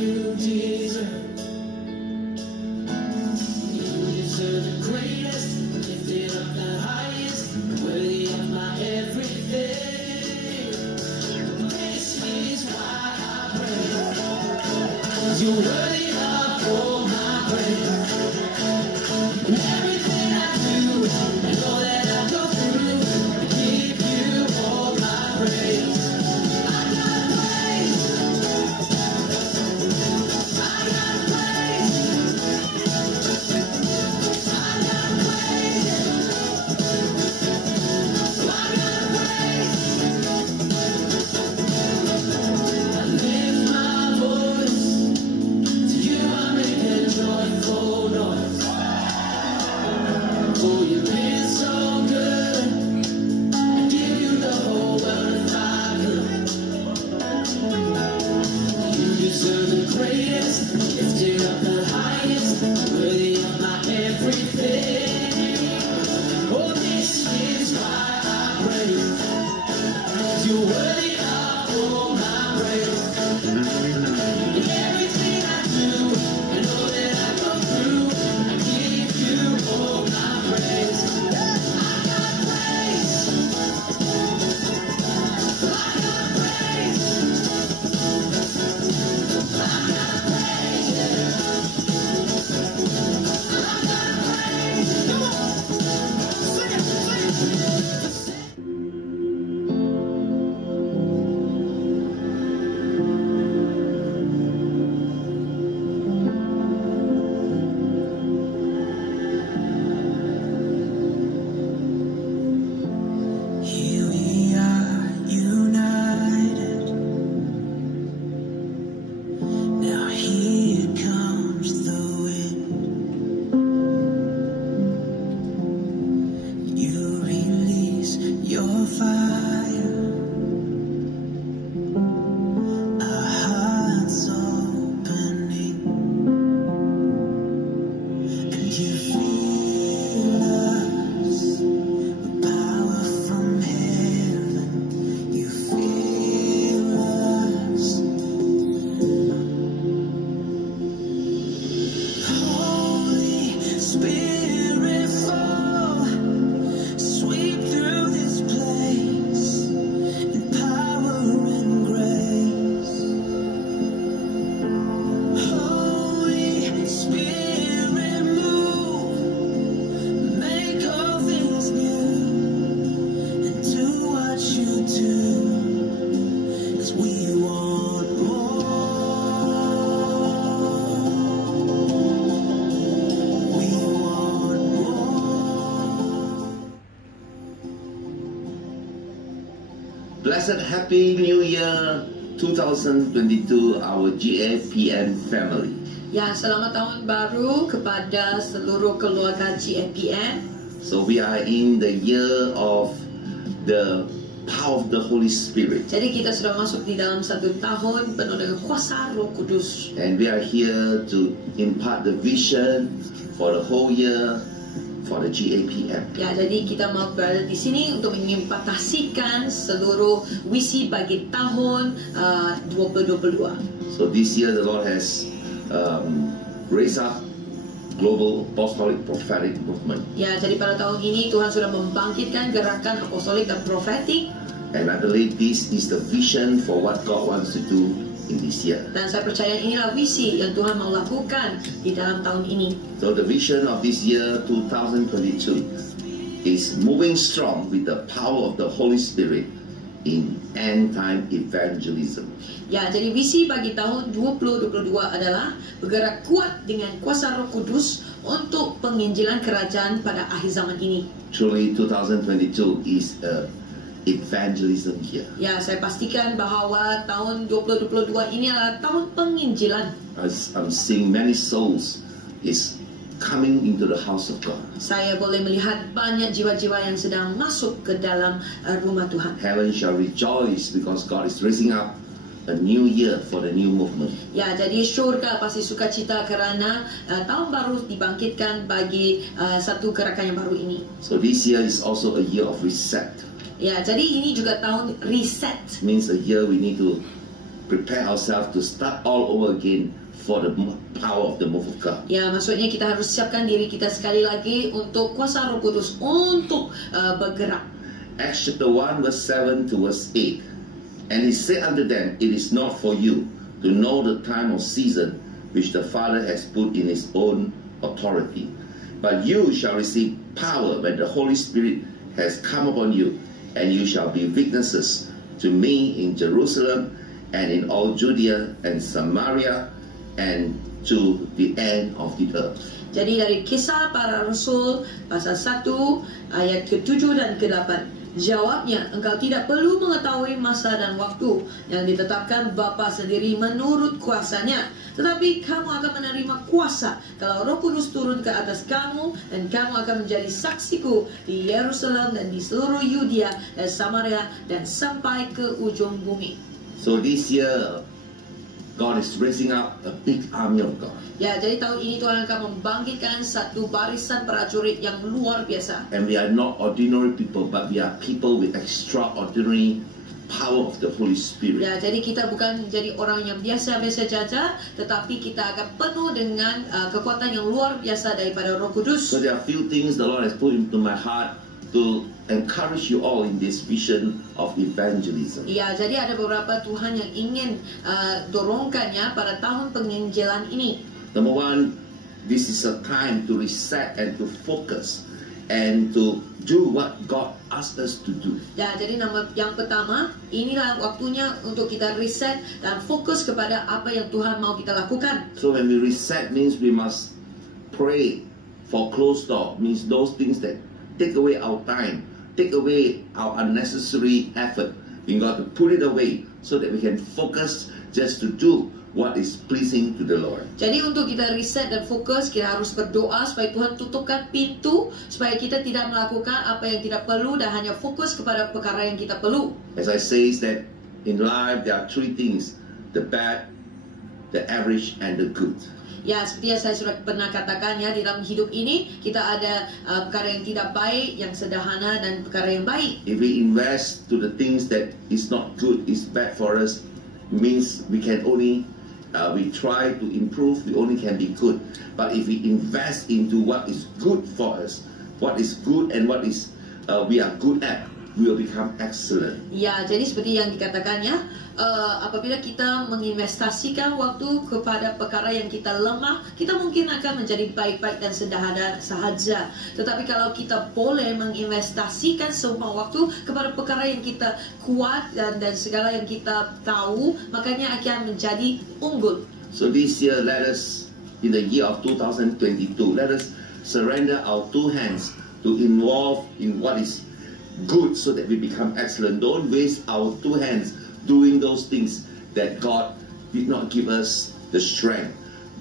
you deserve. You deserve the greatest, lifted up the highest, worthy of my everything. This is why I praise, 'cause you're worthy of all my praise. And everything I do, and all that I go through, I give you all my praise. I gotta praise, I gotta praise, I gotta praise, I gotta praise. I lift my voice to you, I make a joyful noise. Oh, you've been so good, I give you the whole world if I could. You deserve the greatest, lifted up the highest, worthy of my everything. Oh, this is why I praise, 'cause you're worthy of all my praise. And everything I do, and all that I go through, I give you all my praise. I got praise, I got praise, I got praise, yeah. I got praise. Come on, sing it, sing it. Here we are, united. Now here comes the wind. You release your fire. Our hearts opening, and you feel us with power from heaven. You feel us. Holy Spirit, fall, sweep through this place in power and grace. Holy Spirit, move, make all things new, and do what you do, 'cause we want more. We want more. Blessed Happy New Year 2022, our GAPN family. Ya, selamat tahun baru kepada seluruh keluarga GAPN. So we are in the year of the power of the Holy Spirit, Jadi kita sudah masuk di dalam satu tahun penuh dengan kuasa Roh Kudus. and we are here to impart the vision for the whole year for the GAPN. Ya, jadi kita mau berada di sini untuk mengimplementasikan seluruh visi bagi tahun 2022. So this year the Lord has raised up global apostolic prophetic movement, Ya, jadi pada tahun ini Tuhan sudah membangkitkan gerakan apostolik dan profetik, and I believe this is the vision for what God wants to do in this year. dan saya percaya inilah visi yang Tuhan mau lakukan di dalam tahun ini. So the vision of this year 2022 is moving strong with the power of the Holy Spirit in end time evangelism. Ya, jadi visi bagi tahun 2022 adalah bergerak kuat dengan kuasa Roh Kudus untuk penginjilan kerajaan pada akhir zaman ini. Truly 2022 is a evangelism year. Ya, saya pastikan bahwa tahun 2022 ini adalah tahun penginjilan. As I'm seeing many souls is coming into the house of God. Saya boleh melihat banyak jiwa-jiwa yang sedang masuk ke dalam rumah Tuhan. Heaven shall rejoice because God is raising up a new year for the new movement. Ya, jadi syurga pasti sukacita kerana tahun baru dibangkitkan bagi satu gerakan yang baru ini. So this year is also a year of reset. Ya, jadi ini juga tahun reset. It means a year we need to prepare ourselves to start all over again for the power of the move of God. Ya, maksudnya kita harus siapkan diri kita sekali lagi untuk kuasa Roh Kudus untuk bergerak. Acts chapter 1 verse 7 to verse 8. And he said unto them, It is not for you to know the time or season which the Father has put in his own authority. But you shall receive power when the Holy Spirit has come upon you, and you shall be witnesses to me in Jerusalem and in all Judea and Samaria and to the end of the earth. Jadi dari Kisah Para Rasul pasal 1 ayat ke-7 dan ke-8. Jawabnya, engkau tidak perlu mengetahui masa dan waktu yang ditetapkan Bapa sendiri menurut kuasanya. Tetapi kamu akan menerima kuasa kalau Roh Kudus turun ke atas kamu, dan kamu akan menjadi saksiku di Yerusalem dan di seluruh Yudea dan Samaria dan sampai ke ujung bumi. So this year, God is raising up a big army of God. Ya, jadi tahun ini Tuhan akan membangkitkan satu barisan prajurit yang luar biasa. And we are not ordinary people, but we are people with extraordinary power of the Holy Spirit. Ya, jadi kita bukan jadi orang yang biasa-biasa saja, tetapi kita akan penuh dengan kekuatan yang luar biasa daripada Roh Kudus. So there are few things the Lord has put into my heart to encourage you all in this vision of evangelism. Ya, jadi ada beberapa Tuhan yang ingin dorongkannya pada tahun penginjilan ini. Number one, this is a time to reset and to focus and to do what God asked us to do. Ya, jadi yang pertama, inilah waktunya untuk kita reset dan fokus kepada apa yang Tuhan mau kita lakukan. So when we reset means we must pray for closed door, means those things that take away our time, take away our unnecessary effort. We got to put it away so that we can focus just to do what is pleasing to the Lord. Jadi untuk kita reset dan fokus, kita harus berdoa supaya Tuhan tutupkan pintu, supaya kita tidak melakukan apa yang tidak perlu dan hanya fokus kepada perkara yang kita perlu. As I say is that in life there are three things: the bad, the average, and the good. Ya, seperti yang saya sudah pernah katakan ya, di dalam hidup ini kita ada perkara yang tidak baik, yang sederhana, dan perkara yang baik. If we invest to the things that is not good, is bad for us, means we can only we try to improve, we only can be good. But if we invest into what is good for us, what is good and what is we are good at, we will become excellent. Ya, jadi seperti yang dikatakannya, apabila kita menginvestasikan waktu kepada perkara yang kita lemah, kita mungkin akan menjadi baik-baik dan sederhana sahaja. Tetapi kalau kita boleh menginvestasikan semua waktu kepada perkara yang kita kuat dan segala yang kita tahu, makanya akan menjadi unggul. So this year, let us, in the year of 2022, let us surrender our two hands to involve in what is good so that we become excellent. Don't waste our two hands doing those things that God did not give us the strength.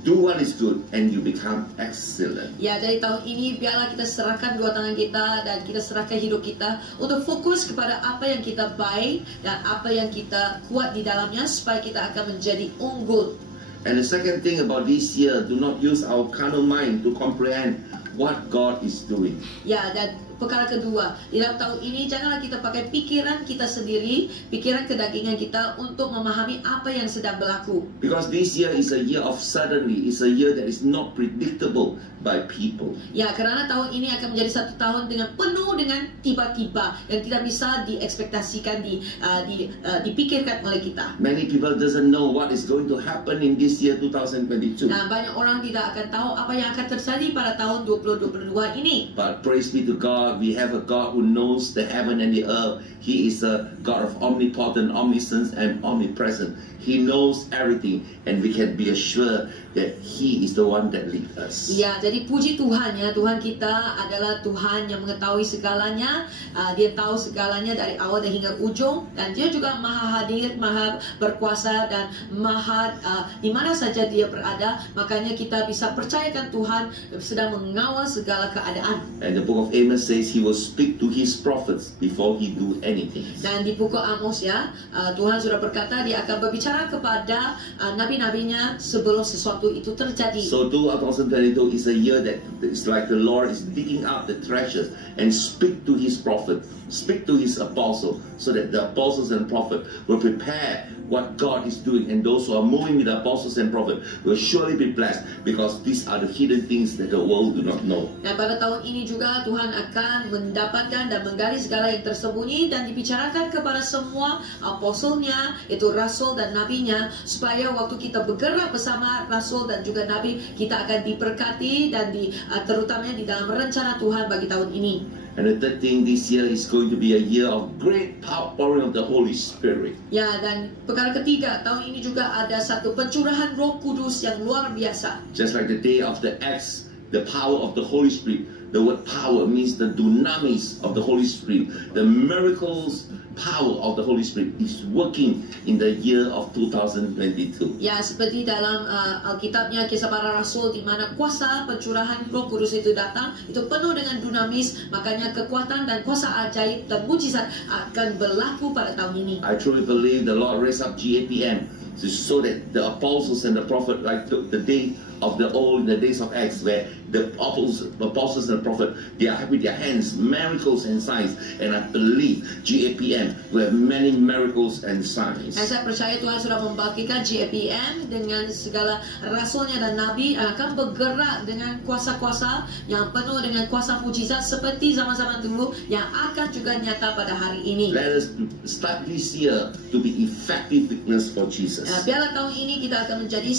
Do what is good and you become excellent. Ya, jadi tahun ini biarlah kita serahkan dua tangan kita dan kita serahkan hidup kita untuk fokus kepada apa yang kita baik dan apa yang kita kuat di dalamnya, supaya kita akan menjadi unggul. And the second thing about this year, do not use our carnal mind to comprehend what God is doing. Ya, dan perkara kedua, di dalam tahun ini janganlah kita pakai pikiran kita sendiri, pikiran kedagingan kita untuk memahami apa yang sedang berlaku. Because this year is a year of suddenly, it's a year that is not predictable by people. Ya, kerana tahun ini akan menjadi satu tahun dengan penuh dengan tiba-tiba yang tidak bisa diekspektasikan, dipikirkan oleh kita. Many people doesn't know what is going to happen in this year 2022. Nah, banyak orang tidak akan tahu apa yang akan terjadi pada tahun 2022 ini. But praise be to God, we have a God who knows the heaven and the earth. He is a God of omnipotent, omniscience, and omnipresent. He knows everything, and we can be assured that He is the one that leads us. Ya, jadi puji Tuhan ya, Tuhan kita adalah Tuhan yang mengetahui segalanya. Dia tahu segalanya dari awal dan hingga ujung, dan Dia juga maha hadir, maha berkuasa, dan maha di mana saja Dia berada. Makanya kita bisa percayakan Tuhan sedang mengawal segala keadaan. And the book of Amos says He will speak to His prophets before He do anything. Dan di buku Amos ya, Tuhan sudah berkata Dia akan berbicara kepada nabi-nabinya sebelum sesuatu waktu itu terjadi. So 2022 is a year that it's like the Lord is digging up the treasures and speak to His prophet, speak to His apostle, so that the apostles and prophet will prepare what God is doing, and those who are moving with the apostles and prophet will surely be blessed, because these are the hidden things that the world do not know. Dan pada tahun ini juga Tuhan akan mendapatkan dan menggali segala yang tersembunyi dan dibicarakan kepada semua apostelnya, itu rasul dan nabinya, supaya waktu kita bergerak bersama rasul dan juga nabi, kita akan diberkati dan terutamanya di dalam rencana Tuhan bagi tahun ini. And the third thing, this year is going to be a year of great outpouring of the Holy Spirit. Ya, dan perkara ketiga, tahun ini juga ada satu pencurahan Roh Kudus yang luar biasa. Just like the day of the Acts, the power of the Holy Spirit. The word power means the dunamis of the Holy Spirit. The miracles power of the Holy Spirit is working in the year of 2022. Ya, seperti dalam Alkitabnya Kisah Para Rasul, di mana kuasa pencurahan Roh Kudus itu datang, itu penuh dengan dunamis, makanya kekuatan dan kuasa ajaib dan mujizat akan berlaku pada tahun ini. I truly believe the Lord raised up GAPM so that the apostles and the prophet, like the day of the days of Acts, where the apostles and the prophet, they are with their hands, miracles and signs. And I believe GAPM will have many miracles and signs. Dan saya percaya Tuhan sudah membangkitkan GAPM dengan segala rasulnya dan nabi, akan bergerak dengan kuasa-kuasa yang penuh dengan kuasa mujizat seperti zaman-zaman dulu, yang akan juga nyata pada hari ini. Let us start this year to be effective witness for Jesus. Biarlah tahun ini kita akan menjadi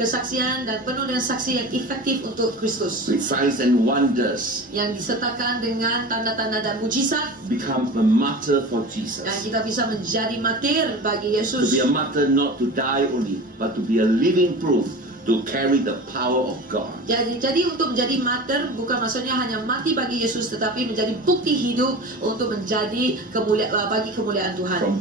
kesaksian dan penuh dengan saksi yang efektif untuk Kristus, with signs and wonders, yang disertakan dengan tanda-tanda dan mujizat. Become a martyr for Jesus. Dan kita bisa menjadi martir bagi To Yesus. be a martyr, not to die only, but to be a living proof to carry the power of God. Jadi untuk menjadi martir bukan maksudnya hanya mati bagi Yesus, tetapi menjadi bukti hidup untuk menjadi bagi kemuliaan Tuhan. From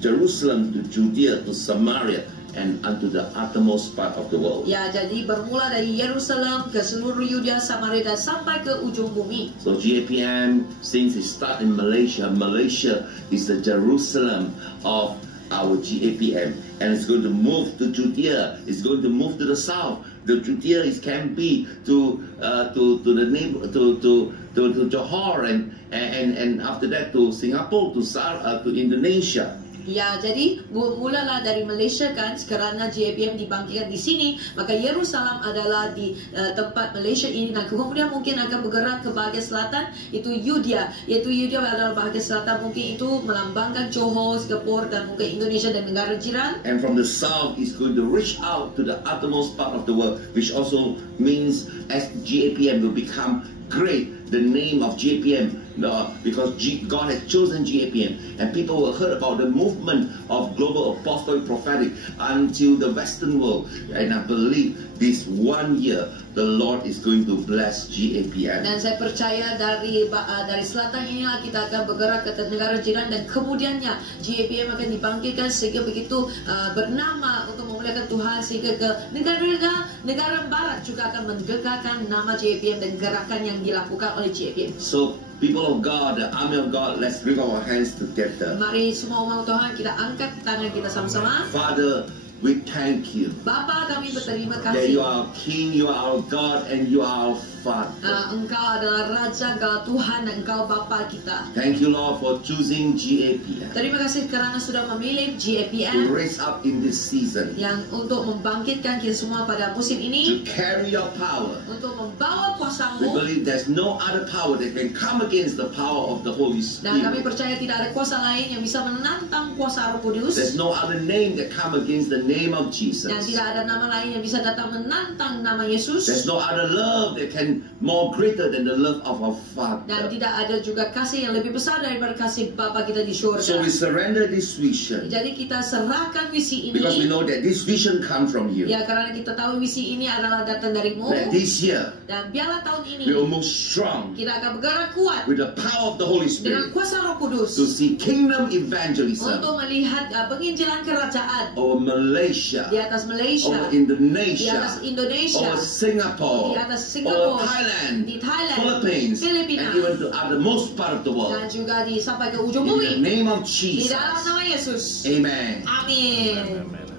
Jerusalem to Judea to Samaria and unto the uttermost part of the world. Ya, jadi bermula dari Yerusalem ke seluruh Yudea, Samaria, dan sampai ke ujung bumi. So GAPM, since it started in Malaysia, Malaysia is the Jerusalem of our GAPM, and it's going to move to Judea. It's going to move to the south. The Judea can be to the neighbor, to Johor, and after that to Singapore, to Indonesia. Ya, jadi mulalah dari Malaysia kan, kerana GAPM dibangkitkan di sini, maka Yerusalem adalah di tempat Malaysia ini, dan kemudian mungkin akan bergerak ke bahagian selatan, itu Yudea, yaitu Yudea adalah bahagian selatan, mungkin itu melambangkan Johor, Singapura, dan mungkin Indonesia dan negara jiran. And from the south is going to reach out to the uttermost part of the world, which also means as GAPM will become great, the name of GAPM, because God has chosen GAPM, and people will heard about the movement of global apostolic prophetic until the Western world. And I believe this one year the Lord is going to bless GAPM. Dan saya percaya dari selatan inilah kita akan bergerak ke negara jiran, dan kemudiannya GAPM akan dibangkitkan sehingga begitu bernama untuk memuliakan Tuhan, sehingga ke negara barat juga akan menggegarkan nama GAPM dan gerakan yang dilakukan oleh GAPM. So people of God, the army of God, let's bring our hands together. Mari semua umat Tuhan, kita angkat tangan kita sama-sama. Father, we thank you Bapa, kami berterima that you kasih. are our King, you are our God, and you are our Father. Engkau adalah Raja, Engkau Tuhan, dan Engkau Bapa kita. Thank you, Lord, for choosing GAPM Terima kasih kerana sudah memilih to GAPM raise up in this season, yang untuk membangkitkan kita semua pada musim to ini, carry your power. untuk membawa We kuasamu. believe there's no other power that can come against the power of the Holy Dan kami Spirit. percaya tidak ada kuasa lain yang bisa menantang kuasa Roh Kudus, There's no other name that come against the name of Jesus. dan tidak ada nama lain yang bisa datang menantang nama Yesus, There's no other love that can more greater than the love of our dan Father. tidak ada juga kasih yang lebih besar daripada kasih Bapa kita di So surga. we surrender this vision Jadi kita serahkan visi because we ini, know that this vision comes from you. ya, karena kita tahu visi ini adalah datang darimu. That this year Dan biarlah tahun ini we will move strong kita akan bergerak kuat with the power of the Holy dengan Spirit kuasa Roh Kudus to see kingdom evangelism untuk melihat penginjilan kerajaan over Malaysia, di atas Malaysia, over di Indonesia, atas Indonesia, over Singapore, di atas over Singapura, Thailand, di Thailand, Philippines, Filipina, and even to the most part of the world. dan juga sampai ke ujung In the bumi, name of di Jesus. dalam nama Yesus. Amen. Amin. Amen.